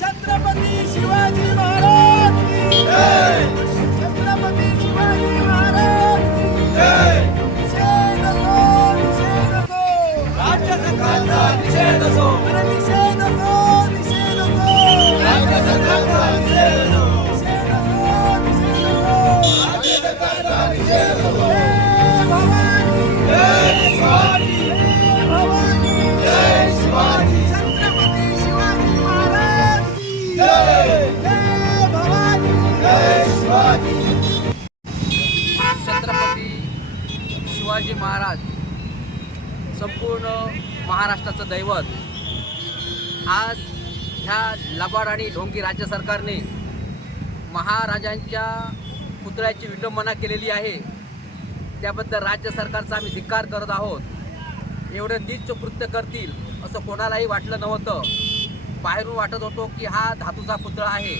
छत्रपती शिवाजी शिवाजी महाराज संपूर्ण महाराष्ट्राचं दैवत. आज ह्या लबाड आणि ढोंगी राज्य सरकारने महाराजांच्या पुतळ्याची विटंबना केलेली आहे. त्याबद्दल राज्य सरकारचा आम्ही धिक्कार करत आहोत. एवढं नीच कृत्य करतील असं कोणालाही वाटलं नव्हतं. बाहेरून वाटत होतो की हा धातूचा पुतळा आहे.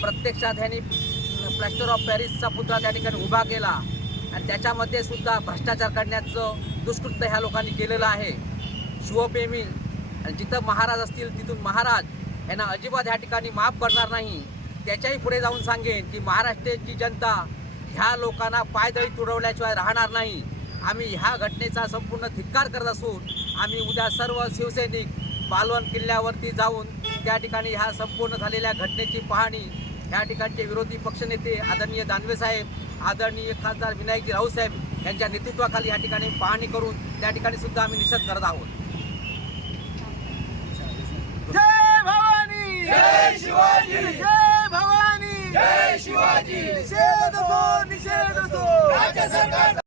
प्रत्यक्षात ह्यांनी प्लॅस्टर ऑफ पॅरिसचा पुतळा त्या ठिकाणी उभा केला. आणि त्याच्यामध्ये सुद्धा भ्रष्टाचार करण्याचं दुष्कृत्य ह्या लोकांनी केलेलं आहे. शिवप्रेमी आणि जिथं महाराज असतील तिथून महाराज यांना अजिबात ह्या ठिकाणी माफ करणार नाही. त्याच्याही पुढे जाऊन सांगेन की महाराष्ट्राची जनता ह्या लोकांना पायदळी तुडवल्याशिवाय राहणार नाही. आम्ही ह्या घटनेचा संपूर्ण धिक्कार करत असून आम्ही उद्या सर्व शिवसैनिक पालवण किल्ल्यावरती जाऊन त्या ठिकाणी ह्या संपूर्ण झालेल्या घटनेची पाहणी ह्या ठिकाणचे विरोधी पक्षनेते आदरणीय दानवे साहेब आदरणीय खासदार विनायकजी राऊत साहेब यांच्या नेतृत्वाखाली या ठिकाणी पाहणी करून त्या ठिकाणी सुद्धा आम्ही निषेध करत आहोत. जय भवानी! जय शिवाजी! जय भवानी! जय शिवाजी! निषेध असो निषेध